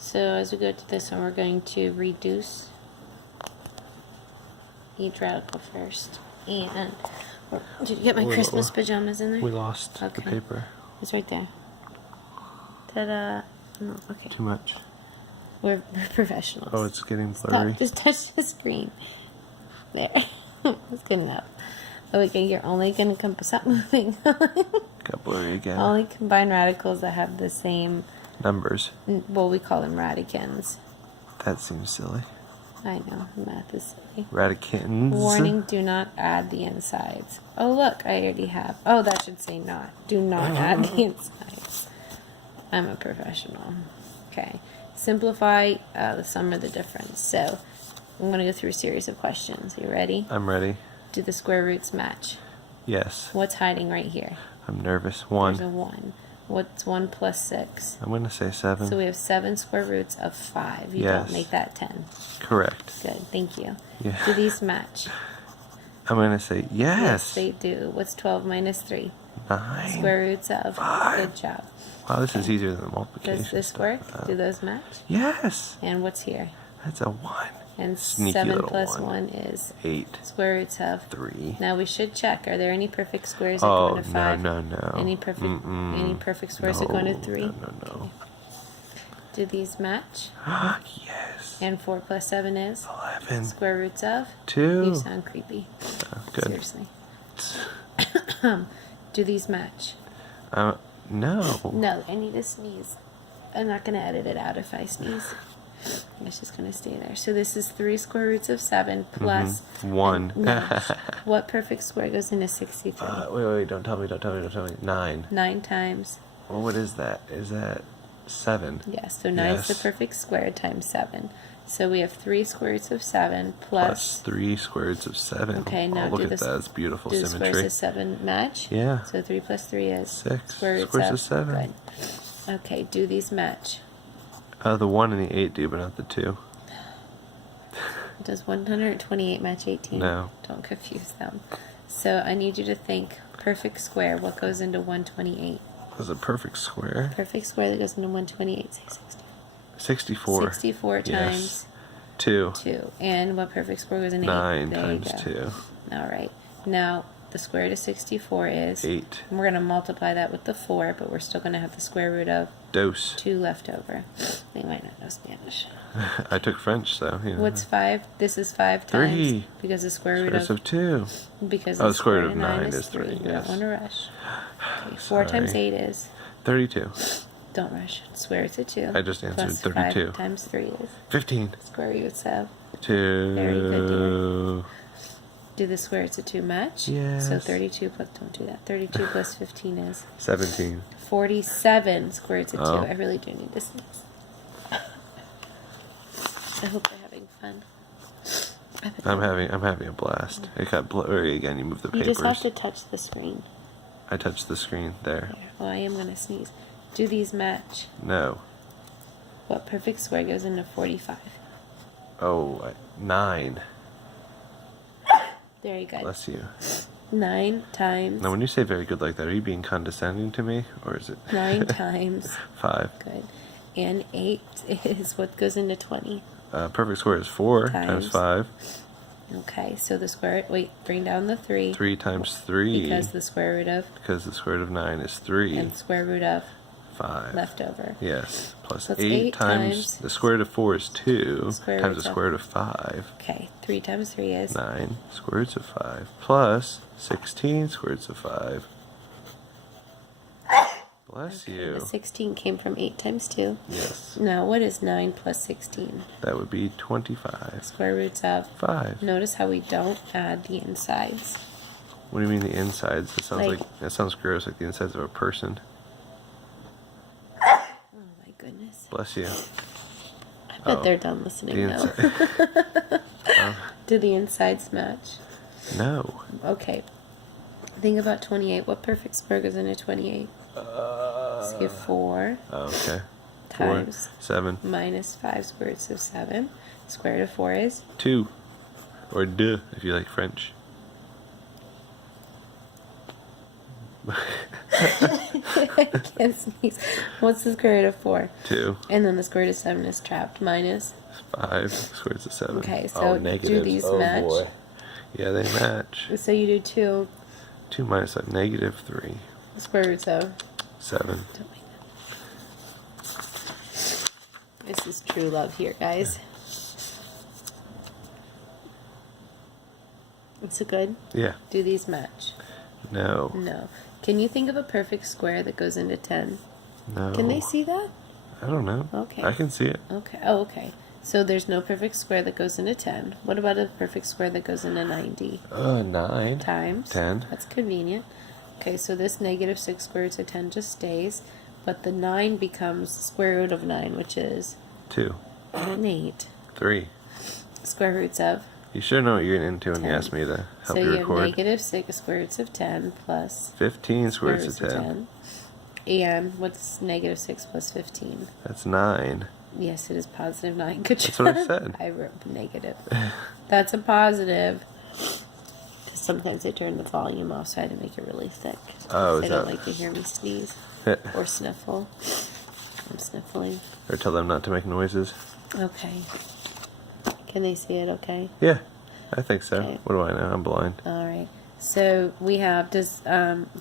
So as we go to this one, we're going to reduce each radical first. And did you get my Christmas pajamas in there? We lost the Okay. paper. It's right there. Ta-da. Oh, okay. Too much. We're professionals. Oh, it's getting blurry. Stop. Just touch the screen. There. That's good enough. Okay, you're only going to stop moving. Got blurry again. Only combine radicals that have the same, Numbers. well, we call them radicans. That seems silly. I know, math is silly. Radicans. Warning, do not add the insides. Oh, look, I already have. Oh, that should say not. Do not add the insides. I'm a professional. Okay. Simplify the sum or the difference. So, I'm going to go through a series of questions. You ready? I'm ready. Do the square roots match? Yes. What's hiding right here? I'm nervous. There's a 1. 1. What's 1 plus 6? I'm going to say 7. So we have 7 square roots of 5. You Yes. don't make that 10. Correct. Good, thank you. Yeah. Do these match? I'm going to say yes. They do. What's 12 minus 3? 9. Square roots of. 5. Good job. Wow, this is easier than the multiplication. Does this work? Do those match? Yes. And what's here? That's a 1. And Sneaky 7 little plus 1. 1 is 8. square roots of. 3. Now we should check. Are there any perfect squares that go Oh, into no, 5? no. Any perfect squares that go into 3? No. Do these match? Yes. And 4 plus 7 is? 11. Square roots of? 2. You sound creepy. Oh, good. Seriously. Do these match? No. No, I need to sneeze. I'm not going to edit it out if I sneeze. It's just going to stay there. So this is 3 square roots of 7 plus 1. match. What perfect square goes into 63? Wait, don't tell me. 9. 9 times. Well, what is that? Is that 7? Yes, so 9 is the Yes. perfect square times 7. So we have 3 square roots of 7 Plus 3 square roots of 7. Okay, now look do at this- that. It's beautiful do the squares symmetry. of 7 match? Yeah. So 3 plus 3 is? 6. Square roots Squares of? of 7. Good. Okay, do these match? The 1 and the 8 do, but not the 2. Does 128 match 18? No. Don't confuse them. So I need you to think perfect square. What goes into 128? That's a perfect square. Perfect square that goes into 128. Say 64. 64 Yes. times 2. 2. And what perfect square goes into 9 8? There times you go. 2. All right. Now the square root of 64 is 8. And we're going to multiply that with the 4, but we're still going to have the square root of Dose. 2 left over. They might not know Spanish. I took French, so, you know. What's 5? This is 5 times. 3. Because the square root Squares of of 2. Because Oh, the the square root of 9 9 is 3, We yes. don't want to rush. Okay, 4 times Sorry. 8 is. 32. Don't rush. Square root of 2. I just answered plus 32. 5 times 3 is. 15. Square root of 2. Very good, dear. Do the square roots of 2 match? Yes. So 32 plus, don't do that. 32 plus 15 is 17. 47 square roots of 2. Oh. I really do need to sneeze. I hope they're having fun. I'm having a blast. It got blurry again. You move the You papers. just have to touch the screen. I touched the screen there. Well, I am going to sneeze. Do these match? No. What perfect square goes into 45? Oh, 9. Very good. Bless you. 9 times. Now, when you say very good like that, are you being condescending to me, or is it 9 times. 5? Good. And 8 is what goes into 20. Perfect square is 4 times Times. 5. Okay, so the square, wait, bring down the 3. 3 times 3. Because the square root of, Because the square root of 9 is 3. and square root of 5. left over. Yes. Plus So it's 8 8 times times- the square root of 4 is 2. Square Times root the of- square root of 5. Okay, 3 times 3 is 9 square roots of 5 plus 16 square roots of 5. Bless you. The 16 came from 8 times 2. Yes. Now, what is 9 plus 16? That would be 25. Square roots of. 5. Notice how we don't add the insides. What do you mean the insides? That sounds Like- that sounds gross, like the insides of a person. Oh my goodness. Bless you. I bet Oh, they're done listening The now. inside. Do the insides match? No. Okay. Think about 28. What perfect square goes into 28? So you have 4 Oh, okay. 4, times 7, minus 5 square roots of 7. Square root of 4 is 2, or 2 if you like French. I can't sneeze. What's the square root of 4? 2. And then the square root of 7 is trapped. Minus. 5. Square root of 7. Okay, so do these match? Boy. Yeah, they match. So you do 2. 2 minus that, negative 3. Square roots of 7. Don't make that. This is true love here, guys. Is it good? Yeah. Do these match? No. No. Can you think of a perfect square that goes into 10? No. Can they see that? I don't know. Okay. I can see it. Okay. Oh, okay. So there's no perfect square that goes into 10. What about a perfect square that goes into 90? 9. Times? 10. That's convenient. Okay, so this negative 6 square root of 10 just stays. But the 9 becomes square root of 9, which is 2. 8. 3. Square roots of? You should know what you're getting into when you 10. asked me to help So you you have record. negative 6 square roots of 10 plus 15 square roots of 10. And what's negative 6 plus 15? That's 9. Yes, it is positive 9. Good job. That's what I said. I wrote negative. That's a positive. Sometimes I turn the volume off so I had to make it really thick. Oh, They is don't that... like to hear me sneeze or sniffle. I'm sniffling. Or tell them not to make noises. Okay. Can they see it okay? Yeah, I think so. Okay. What do I know? I'm blind. Alright. So we have, do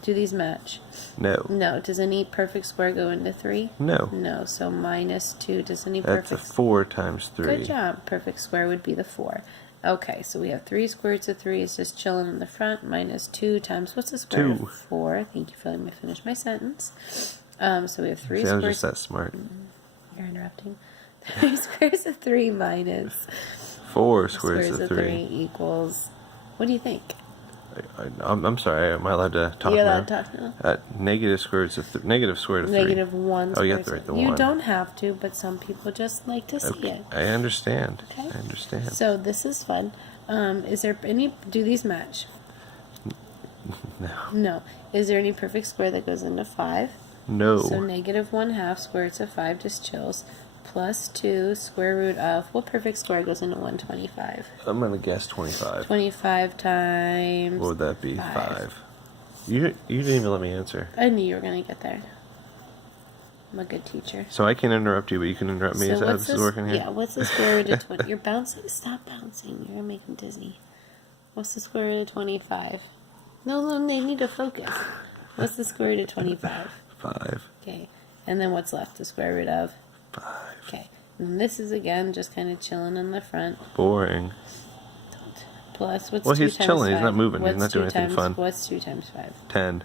these match? No. No. Does any perfect square go into 3? No. No. So minus 2. Does any That's perfect... a 4 times 3. Good job. Perfect square would be the 4. Okay, so we have 3 square roots of 3 is just chilling in the front. Minus 2 times, what's the square root 2. of 4? Thank you for letting me finish my sentence. So we have 3 See, square I'm roots... just that smart. You're interrupting. 3 squares of 3 minus 4 squares of 3. 3 equals... What do you think? I'm sorry. Am I allowed to talk You're now? allowed to talk now. Negative square root of negative square root of 3. Negative 1 Oh, you squares have to write of... the You 1. don't have to, but some people just like to see Okay. it. I understand. Okay. I understand. So this is fun. Is there any... Do these match? No. No. Is there any perfect square that goes into 5? No. So negative 1/2 square roots of 5 just chills. Plus 2 square root of... What perfect square goes into 125? I'm going to guess 25. 25 times... What would that be? 5. 5. You didn't even let me answer. I knew you were going to get there. I'm a good teacher. So I can interrupt you, but you can interrupt me. Is that how this is working here? Yeah, what's the square root of 20? You're bouncing. Stop bouncing. You're going to make me dizzy. What's the square root of 25? No, they need to focus. What's the square root of 25? 5. Okay. And then what's left? The square root of? 5. Okay. And this is, again, just kind of chilling in the front. Boring. Plus, what's Well, 2 he's times chilling. 5? He's not moving. He's What's not doing 2 anything fun. What's 2 times 5? 10.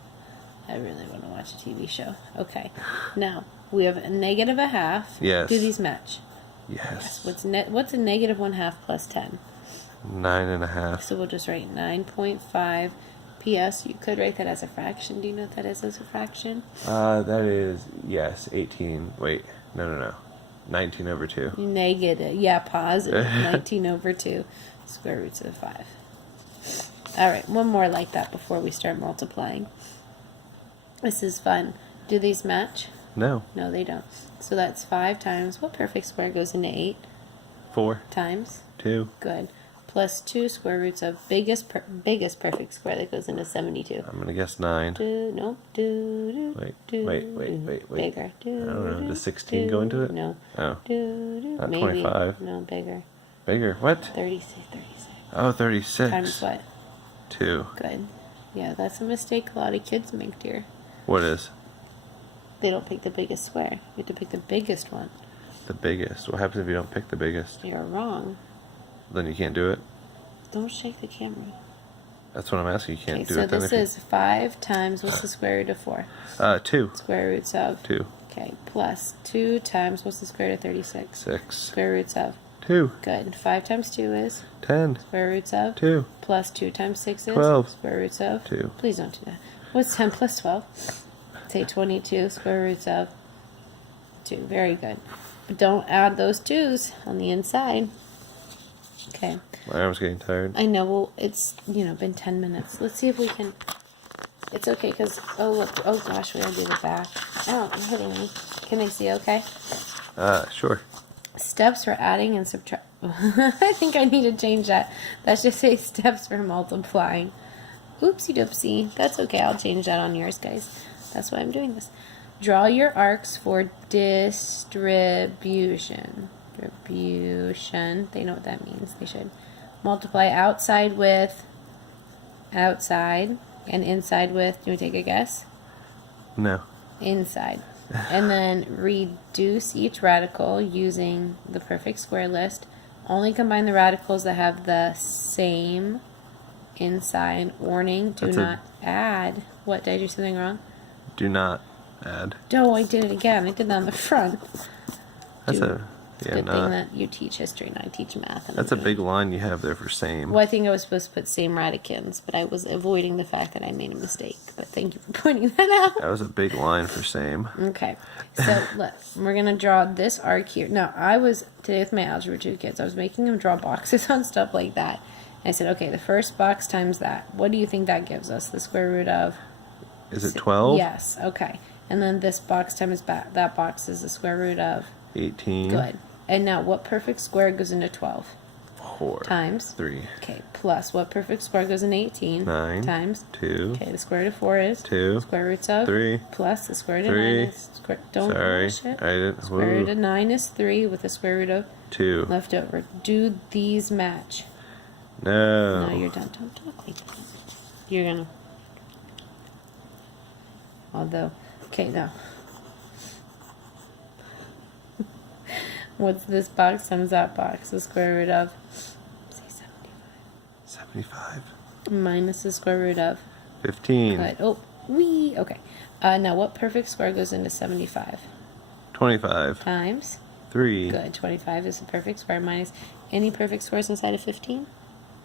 I really want to watch a TV show. Okay. Now, we have a negative 1/2. Yes. Do these match? Yes. What's a negative 1/2 plus 10? 9.5. So we'll just write 9.5. P.S. You could write that as a fraction. Do you know what that is as a fraction? That is, yes, 18. Wait. No. 19 over 2. Negative. Yeah, positive. 19 over 2. Square roots of 5. Alright, one more like that before we start multiplying. This is fun. Do these match? No. No, they don't. So that's 5 times... What perfect square goes into 8? 4. Times? 2. Good. Plus 2 square roots of biggest perfect square that goes into 72. I'm going to guess 9. Nope. Wait. Bigger. I don't know. Does 16 go into it? No. Oh. Not Maybe. 25. No, bigger. Bigger. What? 36. Oh, 36. Times what? 2. Good. Yeah, that's a mistake a lot of kids make, dear. What is? They don't pick the biggest square. You have to pick the biggest one. The biggest. What happens if you don't pick the biggest? You're wrong. Then you can't do it? Don't shake the camera. That's what I'm asking. You can't Okay, do so it then this if is 5 times, what's the square root of 4? 2. Square roots of? 2. Okay, plus 2 times, what's the square root of 36? 6. Square roots of? 2. Good. 5 times 2 is? 10. Square roots of? 2. Plus 2 times 6 is? 12. Square roots of? 2. Please don't do that. What's 10 plus 12? Say 22, square roots of 2. Very good. But don't add those 2's on the inside. Okay. My arm's getting tired. I know, well, it's, been 10 minutes. Let's see if we can... It's okay, because... Oh, look. Oh, gosh, we gotta do the back. Oh, you're hitting me. Can they see okay? Sure. Steps for adding and subtract. I think I need to change that. That should say steps for multiplying. Oopsie doopsie. That's okay. I'll change that on yours, guys. That's why I'm doing this. Draw your arcs for distribution. Distribution. They know what that means. They should. Multiply outside with outside and inside with, do you want to take a guess? No. Inside. And then reduce each radical using the perfect square list. Only combine the radicals that have the same inside. Warning, do not add. What, did I do something wrong? Do not add. No, I did it again. I did that on the front. That's Do- a yeah, Good not. thing that you teach history and I teach math. And That's a big line you have there for same. Well, I think I was supposed to put same radicans, but I was avoiding the fact that I made a mistake. But thank you for pointing that out. That was a big line for same. Okay, so look, we're gonna draw this arc here. Now, I was today with my Algebra 2 kids. I was making them draw boxes on stuff like that. And I said, okay, the first box times that. What do you think that gives us? The square root of? Is it 12? Yes. Okay. And then this box times that box is the square root of? 18. Good. And now, what perfect square goes into 12? 4. Times? 3. Okay, plus what perfect square goes into 18? 9. Times? 2. Okay, the square root of 4 is? 2. Square roots of? 3. Plus the square root of 3. 9 is? Don't Sorry. rush it. I didn't. Square root Woo. of 9 is 3 with the square root of 2. left over. Do these match? No. No, you're done. Don't talk like that. You're gonna. Although, okay, now. What's this box times that box? The square root of, say 75. minus the square root of. 15. Good. Oh, wee. Okay. Now, what perfect square goes into 75? 25. Times. 3. Good. 25 is the perfect square minus any perfect squares inside of 15?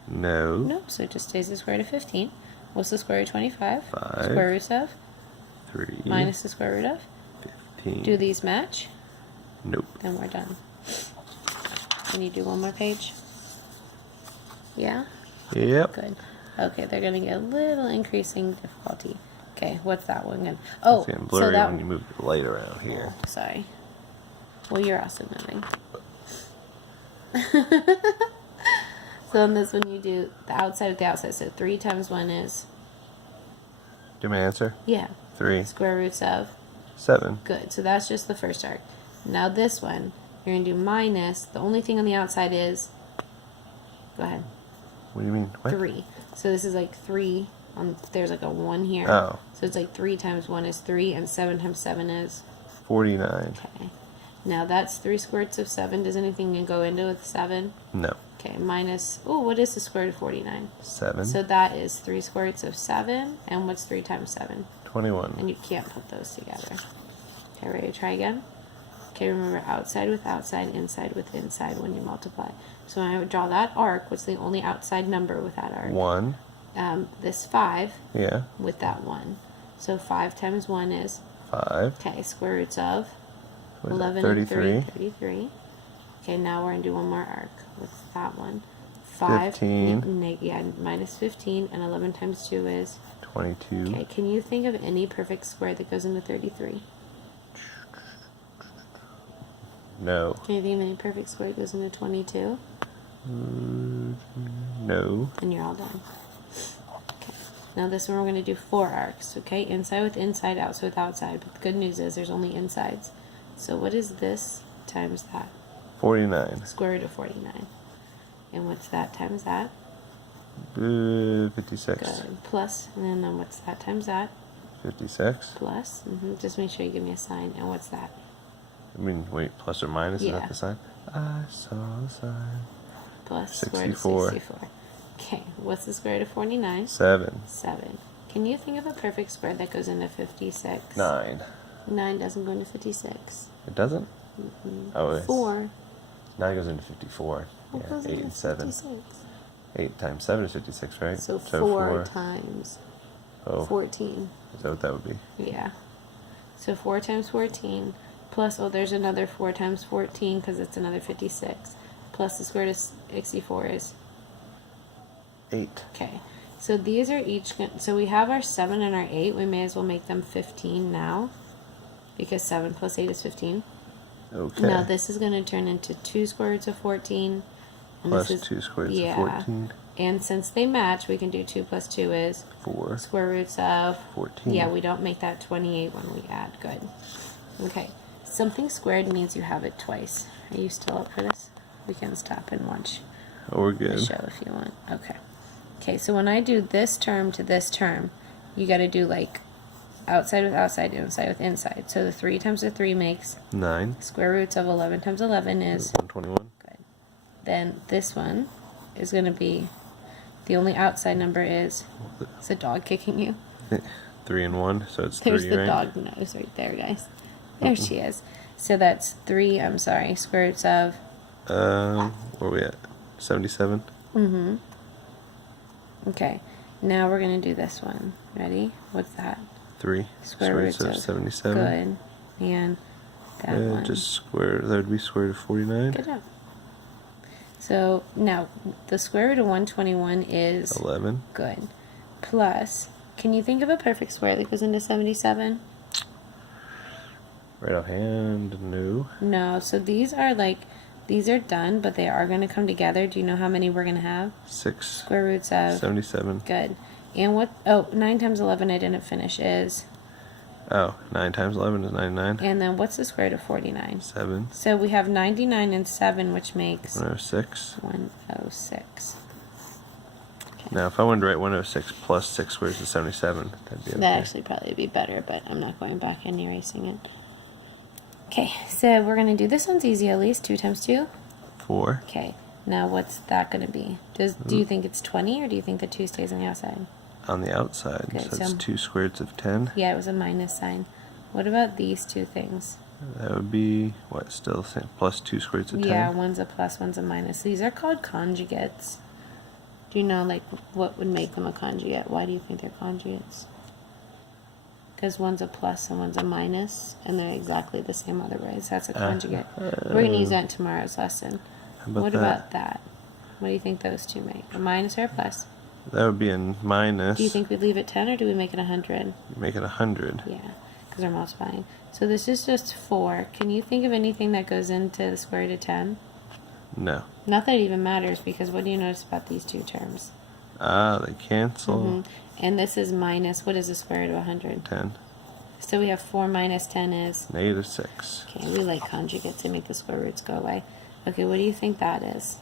No. No, so it just stays the square root of 15. What's the square root of 25? 5. Square root of 3. minus the square root of. 15. Do these match? Nope. Then we're done. Can you do one more page? Yeah? Yep. Good. Okay, they're going to get a little increasing difficulty. Okay, what's that one going to... Oh, It's getting so blurry that... when you move the light around here. Oh, sorry. Well, you're also moving. So in this one you do the outside with the outside. So 3 times 1 is... Do my answer? Yeah. 3. Square roots of... 7. Good. So that's just the first arc. Now this one, you're going to do minus. The only thing on the outside is... Go ahead. What do you mean? What? 3. So this is like 3. There's like a 1 here. Oh. So it's like 3 times 1 is 3, and 7 times 7 is... 49. Okay. Now that's 3 square roots of 7. Does anything go into with 7? No. Okay, minus... Oh, what is the square root of 49? 7. So that is 3 square roots of 7. And what's 3 times 7? 21. And you can't put those together. Okay, ready to try again? Okay, remember outside with outside, inside with inside when you multiply. So when I would draw that arc, what's the only outside number with that arc? 1. This 5 Yeah. with that 1. So 5 times 1 is... 5. Okay, square roots of... What is 11 that? and 33. 33. Okay, now we're going to do one more arc with that one. 5. 15. Yeah, minus 15, and 11 times 2 is... 22. Okay, can you think of any perfect square that goes into 33? No. Can you think of any perfect square that goes into 22? No. And you're all done. Okay. Now this one we're going to do 4 arcs, okay? Inside with inside, outside with outside. But the good news is there's only insides. So what is this times that? 49. Square root of 49. And what's that times that? 56. Good. Plus, and then what's that times that? 56. Plus. Just make sure you give me a sign. And what's that? I mean, wait, plus or minus? Is Yeah. that the sign? I saw the sign. Plus square root of 64. 64. Okay. What's the square root of 49? 7. 7. Can you think of a perfect square that goes into 56? 9. 9 doesn't go into 56. It doesn't? Oh, it's 4. 9 goes into 54. What Yeah, goes 8 into and 7. 56? 8 times 7 is 56, right? So 4 times Oh, 14. is that what that would be? Yeah. So 4 times 14 plus, oh, there's another 4 times 14 because it's another 56. Plus the square root of 64 is... 8. Okay. So these are each... So we have our 7 and our 8. We may as well make them 15 now. Because 7 plus 8 is 15. Okay. Now this is going to turn into 2 square roots of 14. And Plus this is, 2 square roots yeah, of 14. And since they match, we can do 2 plus 2 is 4. square roots of 14. Yeah, we don't make that 28 when we add. Good. Okay. Something squared means you have it twice. Are you still up for this? We can stop and watch Oh, we're the good. show if you want. Okay. Okay, so when I do this term to this term, you got to do like outside with outside, inside with inside. So the 3 times the 3 makes 9. square roots of 11 times 11 is 121. good. Then this one is going to be, the only outside number is the dog kicking you? 3 and 1, so it's There's 3, the right? dog nose right there, guys. There she is. So that's 3, square roots of, Where are we at? 77? okay. Now we're going to do this one. Ready? What's that? 3. Square roots of 77. Good. And that one. Just square, that would be square root of 49. Good job. So now the square root of 121 is 11. good. Plus, can you think of a perfect square that goes into 77? Right offhand, no. No. So these are done, but they are going to come together. Do you know how many we're going to have? 6. Square roots of 77. good. And what? Oh, 9 times 11 I didn't finish is. Oh, 9 times 11 is 99. And then what's the square root of 49? 7. So we have 99 and 7, which makes 106. 106. Now, if I wanted to write 106 plus 6 squares is 77, that'd be okay. That actually probably be better, but I'm not going back and erasing it. Okay, so we're going to do this one's easy at least. 2 times 2? 4. Okay, now what's that going to be? Do you think it's 20 or do you think the 2 stays on the outside? On the outside, Okay, so it's so- 2 square roots of 10. Yeah, it was a minus sign. What about these two things? That would be, what, still the same, plus 2 square roots of 10? Yeah, one's a plus, one's a minus. These are called conjugates. Do you know, like, what would make them a conjugate? Why do you think they're conjugates? Because one's a plus and one's a minus, and they're exactly the same otherwise. That's a conjugate. We're going to use that in tomorrow's lesson. How about What that? about that? What do you think those two make? A minus or a plus? That would be a minus. Do you think we leave it 10 or do we make it 100? Make it 100. Yeah, because we're multiplying. So this is just 4. Can you think of anything that goes into the square root of 10? No. Not that it even matters, because what do you notice about these two terms? Ah, they cancel. And this is minus, what is the square root of 100? 10. So we have 4 minus 10 is, Negative 6. okay, we like conjugates to make the square roots go away. Okay, what do you think that is?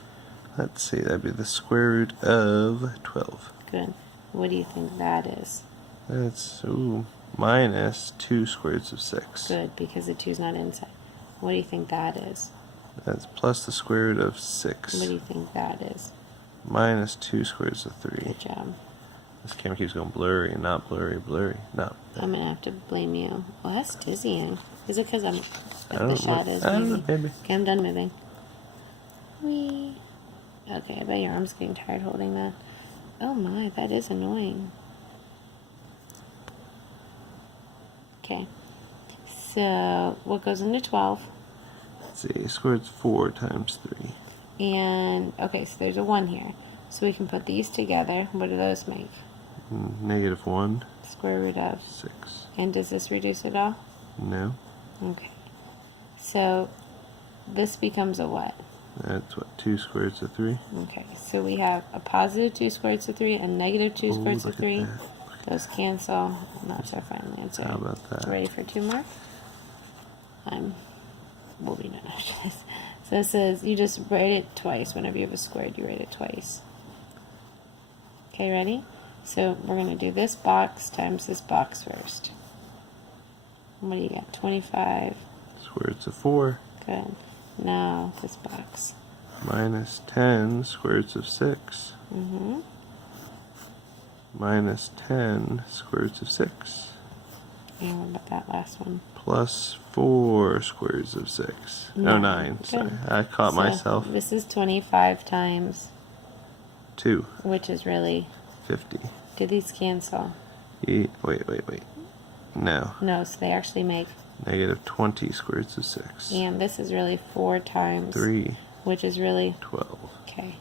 Let's see, that'd be the square root of 12. Good. What do you think that is? That's, minus 2 square roots of 6. Good, because the 2's not inside. What do you think that is? That's plus the square root of 6. What do you think that is? Minus 2 square roots of 3. Good job. This camera keeps going blurry and not blurry, blurry. No. I'm going to have to blame you. Well, that's dizzying. Is it because I'm I at don't the know. shadows? I don't know, Maybe. maybe. Okay, I'm done moving. Whee. Okay, I bet your arm's getting tired holding that. Oh my, that is annoying. Okay. So, what goes into 12? Let's see, square root's 4 times 3. And, okay, so there's a 1 here. So we can put these together. What do those make? Negative 1. Square root of. 6. And does this reduce at all? No. Okay. So, this becomes a what? That's what, 2 square roots of 3? Okay, so we have a positive 2 square roots of 3 and negative 2 square roots of look at 3. that. Those cancel, and that's our final answer. How about that? Ready for 2 more? We'll be done after this. So it says you just write it twice. Whenever you have a squared, you write it twice. Okay, ready? So we're going to do this box times this box first. What do you got? 25. Square roots of 4. Good. Now this box. Minus 10 square roots of 6. Minus 10 square roots of 6. And what about that last one? Plus 4 square roots of 6. No, Nine. 9. Good. Sorry, I caught So myself. This is 25 times, 2. which is really, 50. do these cancel? Wait. No. No, so they actually make, Negative 20 square roots of 6. and this is really 4 times, 3. which is really, 12. okay.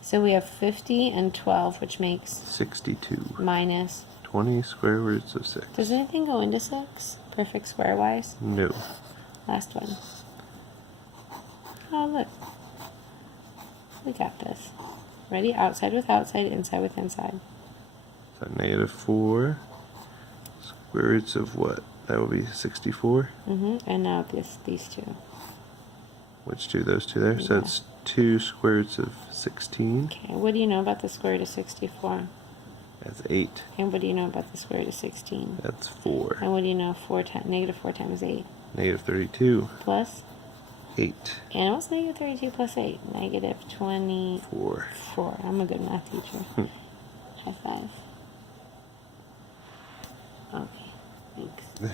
So we have 50 and 12, which makes 62. minus, 20 square roots of 6. does anything go into 6? Perfect square-wise? No. Last one. Oh, look. We got this. Ready? Outside with outside, inside with inside. So negative 4 square roots of what? That will be 64. And now these two. Which two? Those two there. So Yeah. it's 2 square roots of 16. Okay, what do you know about the square root of 64? That's 8. And what do you know about the square root of 16? That's 4. And what do you know? Negative 4 times 8. Negative 32. Plus? 8. And what's negative 32 plus 8? Negative 4. 24. I'm a good math teacher. High five. Okay, thanks.